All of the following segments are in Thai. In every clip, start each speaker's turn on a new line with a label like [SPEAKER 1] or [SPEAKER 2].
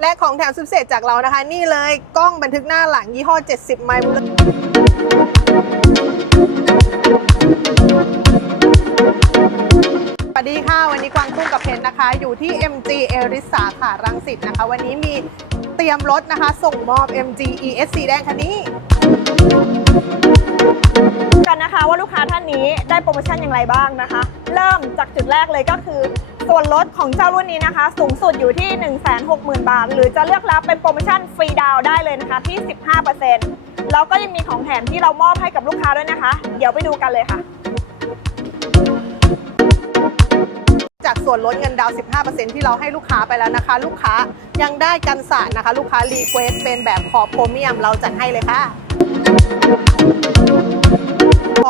[SPEAKER 1] และของแถมสุดพิเศษจากเรานะคะ นี่เลยกล้องบันทึกหน้าหลังยี่ห้อ 70 ไมล์มูลค่าสวัสดีค่ะ วันนี้กวางตุ้งกับเพนนะคะ อยู่ที่ MG เอริสาขารังสิตนะคะ วันนี้มีเตรียมรถนะคะ ส่งมอบ MG ES สีแดงคันนี้
[SPEAKER 2] ค้าท่านนี้ได้โปรโมชั่นอย่างไรบ้างนะคะ เริ่มจากจุดแรกเลยก็คือ ส่วนลดของเจ้ารุ่นนี้นะคะ สูงสุดอยู่ที่ 160,000 บาท หรือจะเลือกรับเป็นโปรโมชั่นฟรีดาวได้เลยนะคะที่ 15%แล้วก็ยังมีของแถมที่เรามอบให้กับลูกค้าด้วยนะคะ เดี๋ยวไปดูกันเลยค่ะ
[SPEAKER 1] จากส่วนลดเงินดาวน์15%ที่เราให้ลูกค้าไปแล้วนะคะ ลูกค้ายังได้กันสาดนะคะ ลูกค้ารีเควสเป็นแบบขอบโพรเมียมเราจัดให้เลยค่ะ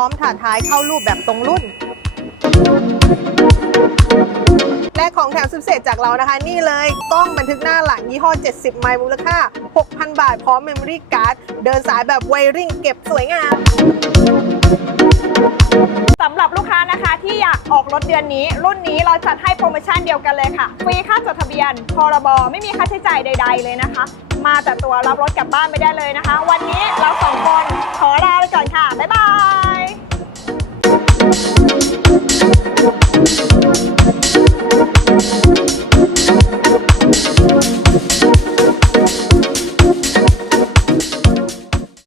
[SPEAKER 1] ร้อมถ่านท้ายเข้ารูปแบบตรงรุ่น และของแถมสุดพิเศษจากเรานะคะ นี่เลยกล้องบันทึกหน้าหลังยี่ห้อ 70 ไมล์มูลค่า 6,000 บาท พร้อมเมมโมรี่การ์ดเดินสายแบบไวริ่งเก็บสวยงาม
[SPEAKER 2] สำหรับลูกค้านะคะที่อยากออกรถเดือนนี้ รุ่นนี้เราจัดให้โปรโมชั่นเดียวกันเลยค่ะ ฟรีค่าจดทะเบียน พรบ ไม่มีค่าใช้จ่ายใด ๆ เลยนะคะ มาแต่ตัวรับรถกลับบ้านไม่ได้เลยนะคะ วันนี้เราสองคนขอลาไปก่อนค่ะ บ๊ายบาย